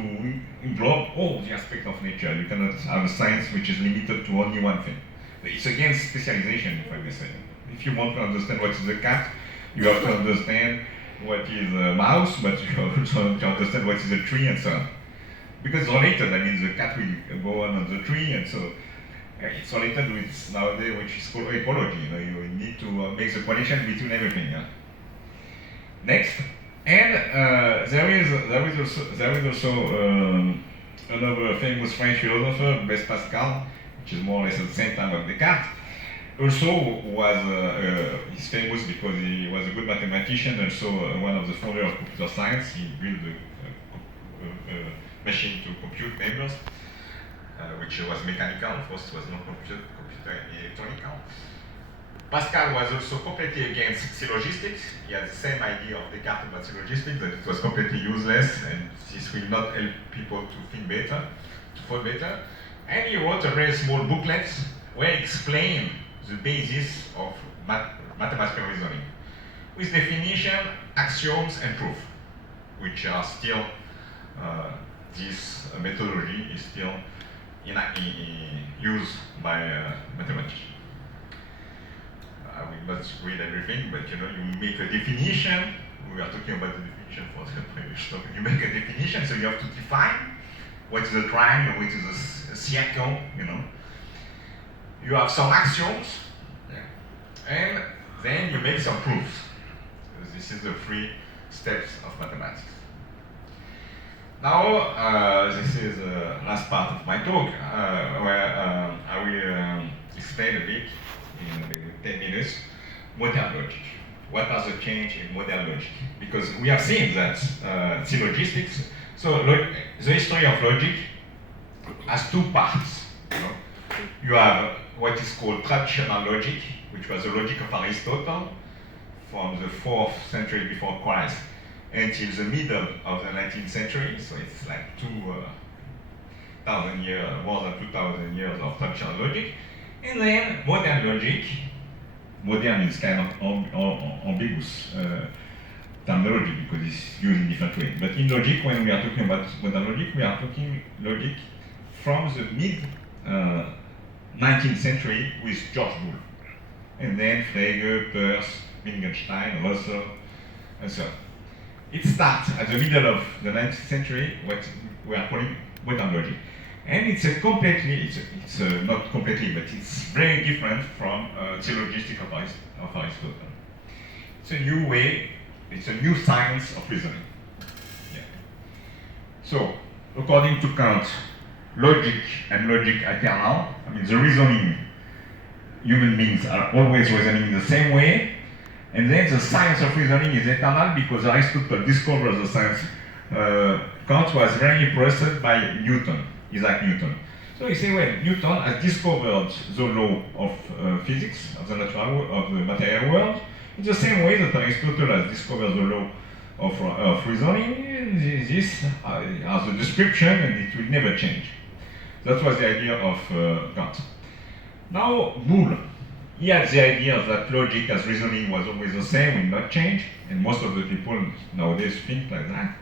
englobe all the aspects of nature. You cannot have a science which is limited to only one thing. It's against specialization, if I may say. If you want to understand what is a cat, you have to understand what is a mouse, but you also have to understand what is a tree and so on. Because it's related, I mean, the cat will go on the tree, and so it's related with nowadays, which is called ecology. You need to make the connection between everything. Next, and there is also another famous French philosopher, Blaise Pascal, which is more or less at the same time as Descartes. Also was he's famous because he was a good mathematician, also one of the founders of computer science. He built a machine to compute numbers, which was mechanical. Of course, it was not computer electronical. Pascal was also completely against syllogistics. He had the same idea of Descartes about syllogistics, that it was completely useless and this will not help people to think better, to thought better. And he wrote a very small booklet where he explained the basis of mathematical reasoning, with definition, axioms, and proof, which are still, this methodology is still used by mathematicians. I will not read everything, but you make a definition. We are talking about the definition for the previous topic. You make a definition, so you have to define what is a triangle, what is a circle, You have some axioms, and then you make some proofs. This is the 3 steps of mathematics. Now, this is the last part of my talk, where I will explain a bit in maybe 10 minutes modern logic. What are the changes in modern logic? Because we have seen that syllogistics. So the history of logic has 2 parts. You have what is called traditional logic, which was the logic of Aristotle from the 4th century before Christ until the middle of the 19th century. So it's like 2,000 years, more than 2,000 years of traditional logic. And then modern logic. Modern is kind of ambiguous terminology because it's used in different ways. But in logic, when we are talking about modern logic, we are talking logic from the mid 19th century with George Boole. And then Frege, Peirce, Wittgenstein, Russell, and so on. It starts at the middle of the 19th century, what we are calling modern logic. And it's not completely, but it's very different from syllogistic of Aristotle. It's a new way, it's a new science of reasoning. Yeah. So, according to Kant, logic and logic eternal, I mean the reasoning, human beings are always reasoning the same way, and then the science of reasoning is eternal because Aristotle discovered the science. Kant was very impressed by Newton. Isaac Newton. So he said, well, Newton has discovered the law of physics, of the material world, in the same way that Aristotle has discovered the law of reasoning. And this has a description and it will never change. That was the idea of Kant. Now, Boole, he had the idea that logic as reasoning was always the same, will not change, and most of the people nowadays think like that.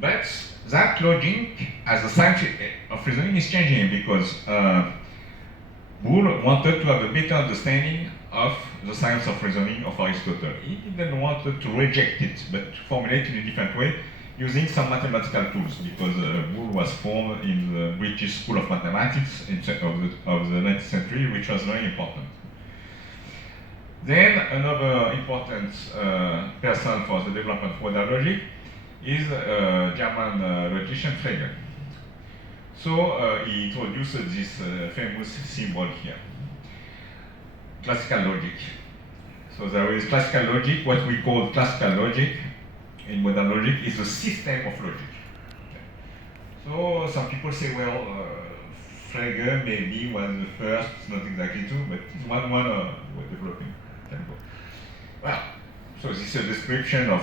But that logic as a science of reasoning is changing because Boole wanted to have a better understanding of the science of reasoning of Aristotle. He didn't want to reject it, but to formulate it in a different way using some mathematical tools because Boole was formed in the British School of Mathematics of the 19th century, which was very important. Then another important person for the development of modern logic is German logician Frege. So he introduced this famous symbol here, classical logic. So there is classical logic. What we call classical logic in modern logic is a system of logic. So some people say, well, Frege maybe was the first, it's not exactly true, but it's one we're developing. Well, so this is a description of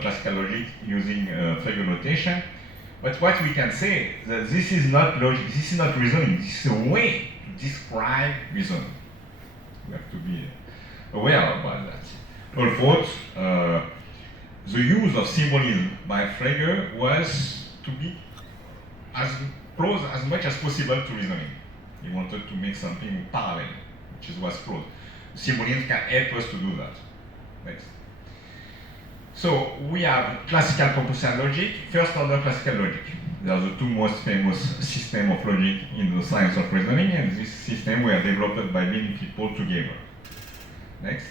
classical logic using Frege notation. But what we can say is that this is not logic, this is not reasoning, this is a way to describe reasoning. We have to be aware about that. Although the use of symbolism by Frege was to be as close as much as possible to reasoning. He wanted to make something parallel, which is what's close. Symbolism can help us to do that. Next. So we have classical propositional logic, first order classical logic. They are the two most famous systems of logic in the science of reasoning, and this system were developed by many people together. Next.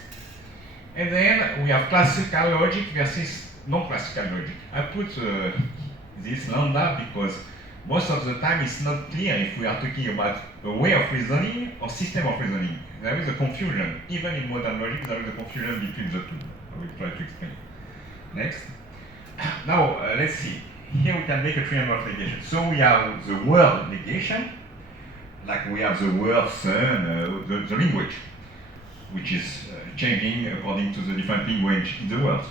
And then we have classical logic versus non-classical logic. I put this lambda because most of the time it's not clear if we are talking about a way of reasoning or system of reasoning. There is a confusion. Even in modern logic, there is a confusion between the two. I will try to explain. Next. Now, let's see. Here we can make a triangle of negation. So we have the word negation, like we have the word sun, the language, which is changing according to the different language in the world.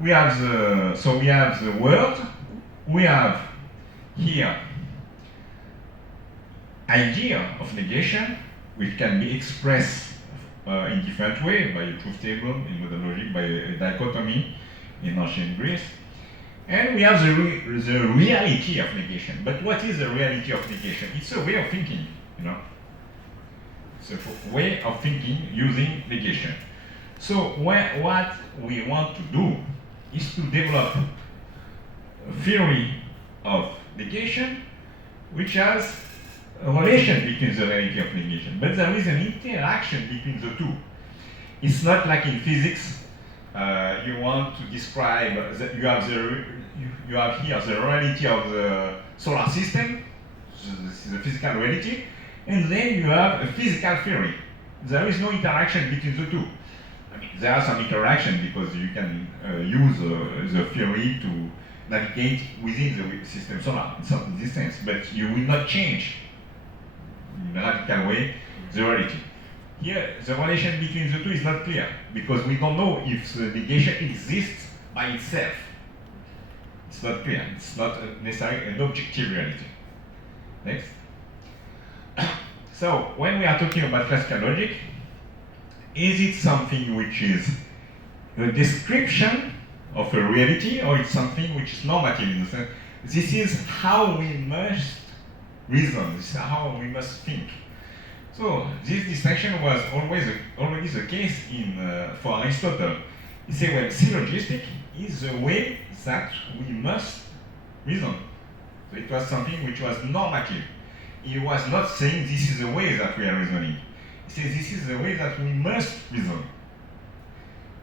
We have the word. We have here idea of negation, which can be expressed in different ways by a truth table in modern logic, by a dichotomy in ancient Greece. And we have the reality of negation. But what is the reality of negation? It's a way of thinking, you know. It's a way of thinking using negation. So what we want to do is to develop a theory of negation which has a relation between the reality of negation. But there is an interaction between the two. It's not like in physics. You want to describe that you have here the reality of the solar system. This is a physical reality, and then you have a physical theory. There is no interaction between the two. I mean, there are some interaction because you can use the theory to navigate within the system solar in this sense, but you will not change in a radical way the reality. Here, the relation between the two is not clear because we don't know if the negation exists by itself. It's not clear. It's not necessarily an objective reality. Next. So, when we are talking about classical logic, is it something which is a description of a reality, or it's something which is normative in the sense this is how we must reason, this is how we must think. So this distinction was already the case for Aristotle. He said, well, syllogistic is the way that we must reason. So it was something which was normative. He was not saying this is the way that we are reasoning. He says this is the way that we must reason.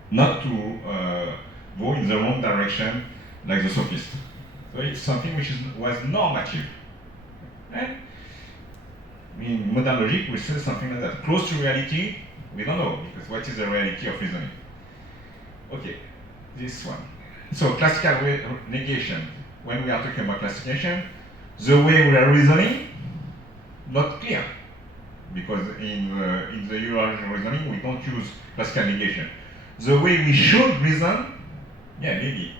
Not to go in the wrong direction like the sophist. So it's something which was normative. And in modern logic, we say something like that. Close to reality, we don't know, because what is the reality of reasoning? Okay, this one. So classical negation, when we are talking about classification, the way we are reasoning, not clear. Because in the Eurasian reasoning, we don't use classical negation. The way we should reason, yeah, maybe.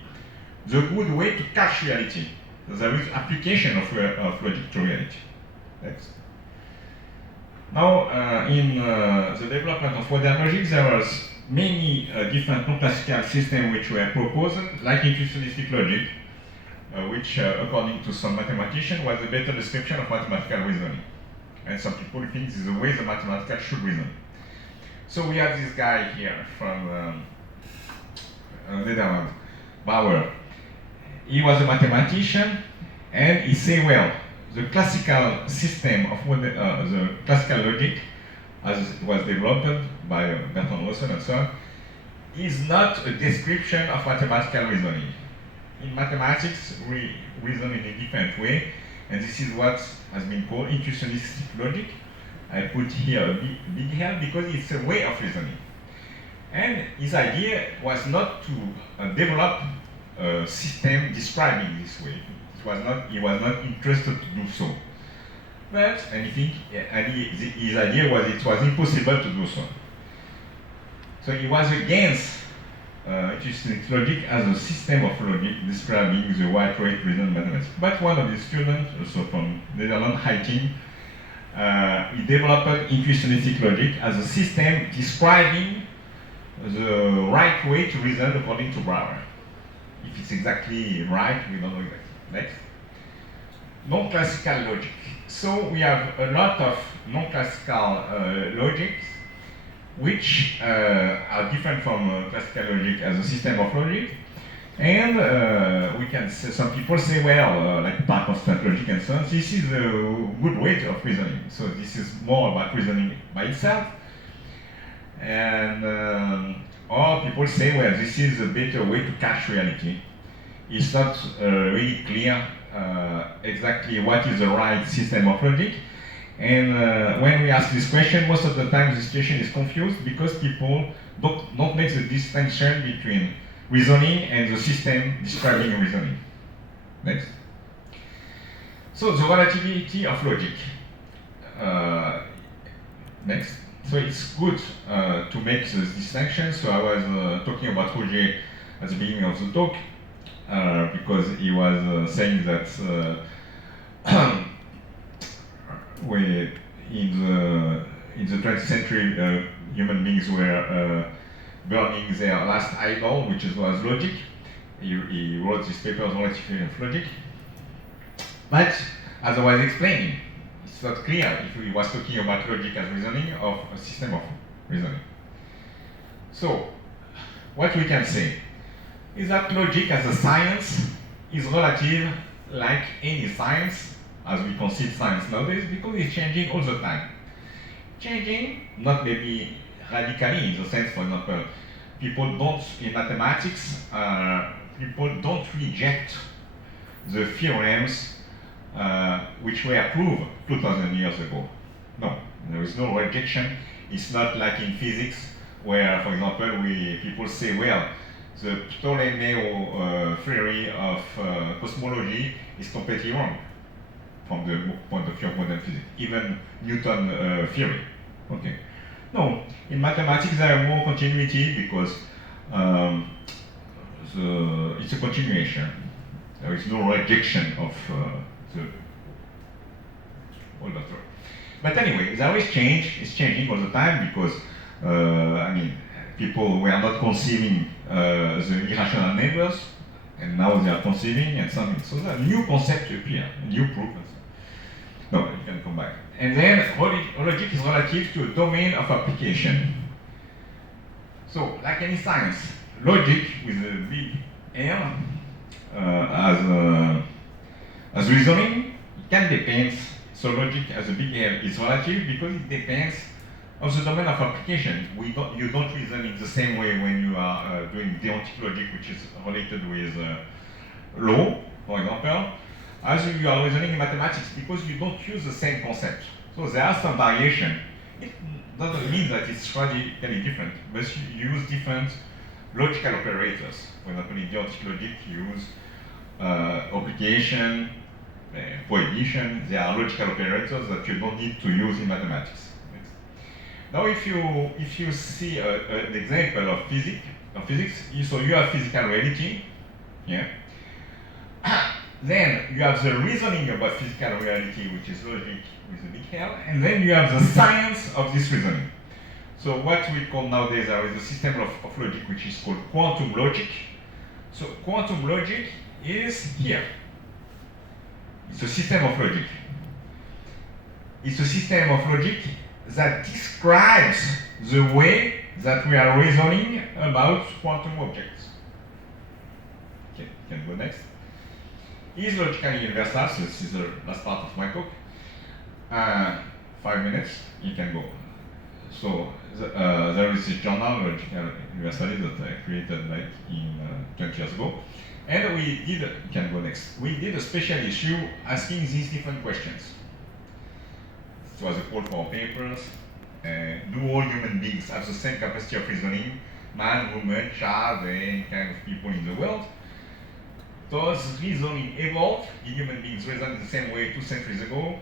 The good way to catch reality. So there is application of logic to reality. Next. Now, in the development of modern logic, there was many different non-classical systems which were proposed, like intuitionistic logic, which, according to some mathematicians, was a better description of mathematical reasoning. And some people think this is the way the mathematical should reason. So we have this guy here from Netherlands, Bauer. He was a mathematician, and he said, well, the classical system of the classical logic, as it was developed by Bertrand Russell and so on, is not a description of mathematical reasoning. In mathematics, we reason in a different way, and this is what has been called intuitionistic logic. I put here a big L because it's a way of reasoning. And his idea was not to develop a system describing this way. He was not interested to do so. But, and his idea was it was impossible to do so. So he was against intuitionistic logic as a system of logic describing the wide rate reason mathematics. But one of the students, also from Netherlands, Heiting, he developed intuitionistic logic as a system describing the right way to reason according to Brouwer. If it's exactly right, we don't know exactly. Next. Non-classical logic. So we have a lot of non-classical logics which are different from classical logic as a system of logic. And we can say, some people say, well, like part constant logic and so on, this is a good way of reasoning. So this is more about reasoning by itself. And or people say, well, this is a better way to catch reality. It's not really clear exactly what is the right system of logic. And when we ask this question, most of the time the situation is confused because people don't make the distinction between reasoning and the system describing reasoning. Next. So the relativity of logic. Next. So it's good to make this distinction. So I was talking about Roger at the beginning of the talk because he was saying that we in the 20th century human beings were burning their last idol, which was logic. He wrote this paper on relativity of logic. But as I was explaining, it's not clear if he was talking about logic as reasoning or a system of reasoning. So, what we can say is that logic as a science is relative like any science, as we conceive science nowadays, because it's changing all the time. Changing, not maybe radically in the sense, for example, people don't, in mathematics, people don't reject the theorems which were proved 2000 years ago. No, there is no rejection. It's not like in physics where, for example, people say, well, the Ptolemaic theory of cosmology is completely wrong from the point of view of modern physics, even Newton theory. Okay. No, in mathematics there are more continuity because it's a continuation. There is no rejection of the older theory. But anyway, there is change. It's changing all the time because I mean, people were not conceiving the irrational neighbors, and now they are conceiving and something. So that new concepts appear, new proof. No, you can come back. And then logic is relative to a domain of application. So, like any science, logic with a big L as reasoning, it can depend. So logic as a big L is relative because it depends on the domain of application. You don't reason in the same way when you are doing deontic logic, which is related with law, for example, as you are reasoning in mathematics, because you don't use the same concept. So there are some variation. It doesn't mean that it's radically different, but you use different logical operators. For example, in deontic logic, you use obligation, prohibition. They are logical operators that you don't need to use in mathematics. Now, if you see an example of physics, so you have physical reality, yeah. Then you have the reasoning about physical reality, which is logic with a big L, and then you have the science of this reasoning. So what we call nowadays there is a system of logic which is called quantum logic. So quantum logic is here. It's a system of logic. It's a system of logic that describes the way that we are reasoning about quantum objects. Okay, you can go next. Is logically universal, so this is the last part of my talk. 5 minutes, you can go. So there is this journal, Logical Universalism, that I created like in 20 years ago. And we did, you can go next. We did a special issue asking these different questions. It was a call for papers. Do all human beings have the same capacity of reasoning? Man, woman, child, any kind of people in the world? Does reasoning evolve? Did human beings reason in the same way 2 centuries ago?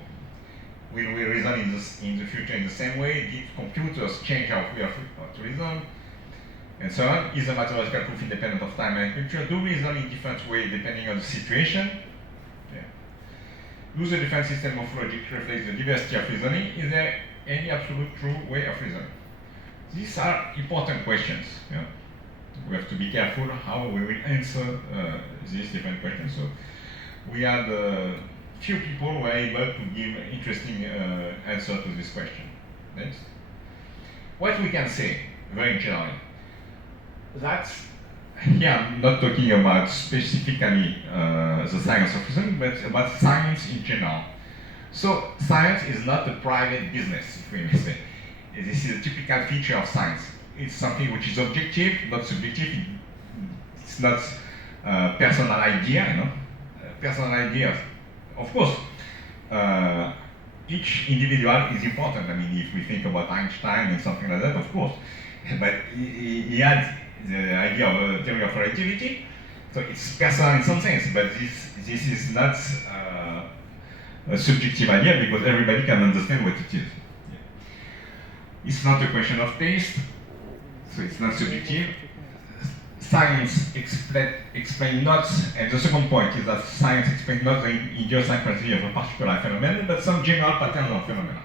Will we reason in the future in the same way? Did computers change how we are to reason? And so on. Is the mathematical proof independent of time and culture? Do we reason in different ways depending on the situation? Yeah. Do the different system of logic reflect the diversity of reasoning? Is there any absolute true way of reasoning? These are important questions. Yeah? We have to be careful how we will answer these different questions. So we had few people who were able to give interesting answer to this question. Next. What we can say, very generally, that here I'm not talking about specifically the science of reasoning, but about science in general. So science is not a private business, if we may say. This is a typical feature of science. It's something which is objective, not subjective. It's not personal idea, you know. Personal ideas, of course. Each individual is important. I mean, if we think about Einstein and something like that, of course. But he had the idea of a theory of relativity, so it's personal in some sense. But this is not a subjective idea because everybody can understand what it is. It's not a question of taste, so it's not subjective. Science explains not, and the second point is that science explains not the idiosyncrasy of a particular phenomenon, but some general pattern of phenomena.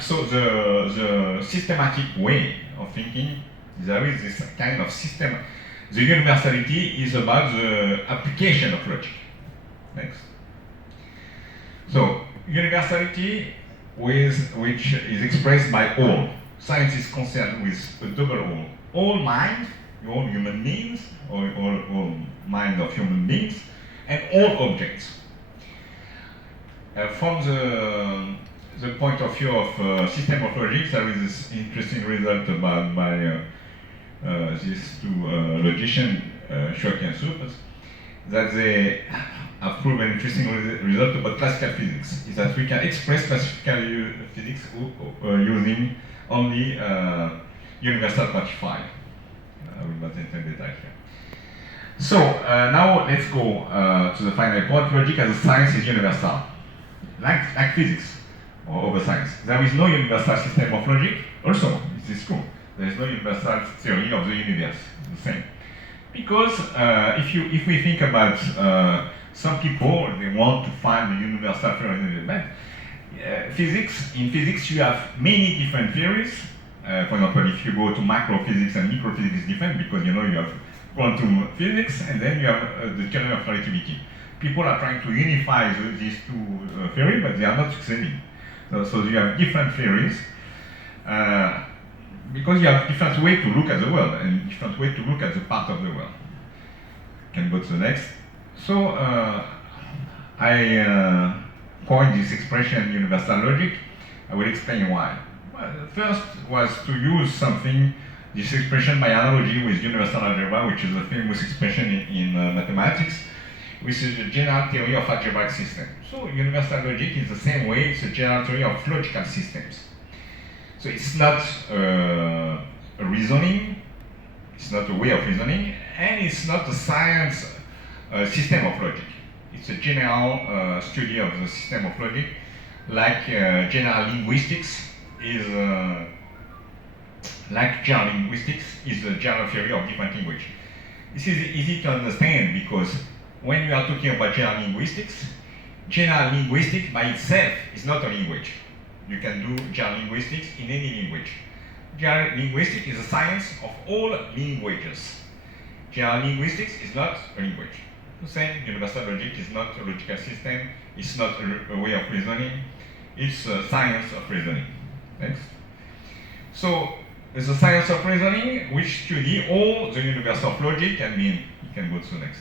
So the systematic way of thinking, there is this kind of system. The universality is about the application of logic. Next. So universality which is expressed by all. Science is concerned with a double all. All mind, all human beings, all mind of human beings, and all objects. From the point of view of system of logic, there is this interesting result about by these two logicians, Schock and Supers, that they have proven an interesting result about classical physics, is that we can express classical physics using only universal quantifier. I will not enter detail here. So now let's go to the final point. Logic as a science is universal, like physics or other science. There is no universal system of logic. Also, this is true. There is no universal theory of the universe. The same, because if we think about some people, they want to find the universal theory of the universe. Physics. In physics, you have many different theories. For example, if you go to macrophysics and microphysics, is different because you have quantum physics and then you have the theory of relativity. People are trying to unify these two theories, but they are not succeeding. So you have different theories because you have different way to look at the world and different way to look at the part of the world. Can go to the next. So I coined this expression universal logic. I will explain why. Well, the first was to use something, this expression by analogy with universal algebra, which is a famous expression in mathematics, which is the general theory of algebraic systems. So universal logic is the same way, it's a general theory of logical systems. So it's not a reasoning, it's not a way of reasoning, and it's not a science system of logic. It's a general study of the system of logic, like general linguistics is a general theory of different language. This is easy to understand because when you are talking about general linguistics by itself is not a language. You can do general linguistics in any language. General linguistics is a science of all languages. General linguistics is not a language. The same, universal logic is not a logical system, it's not a way of reasoning, it's a science of reasoning. Next. So, it's a science of reasoning which study all the universe of logic, and you can go to the next.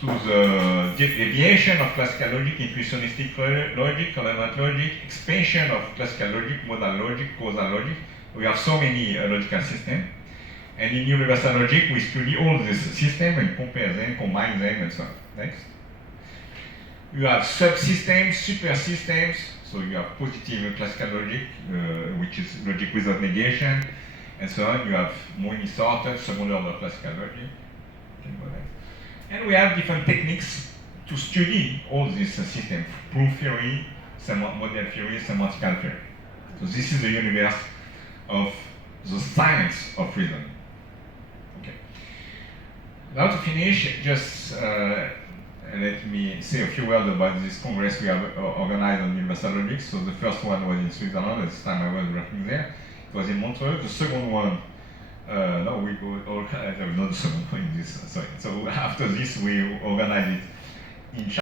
To the deviation of classical logic, intuitionistic logic, relevant logic, expansion of classical logic, modal logic, causal logic. We have so many logical systems. And in universal logic, we study all these systems and compare them, combine them, and so on. Next. You have subsystems, supersystems. So you have positive classical logic, which is logic without negation, and so on. You have more sorted, second order classical logic. And we have different techniques to study all these systems: proof theory, model theory, semantical theory. So this is the universe of the science of reasoning. Okay. Now to finish, just let me say a few words about this congress we have organized on universal logic. So the first one was in Switzerland. At the time I was working there. It was in Montreux. The second one, no, we go all. Not the second one in this. Sorry. So after this, we organized it in China.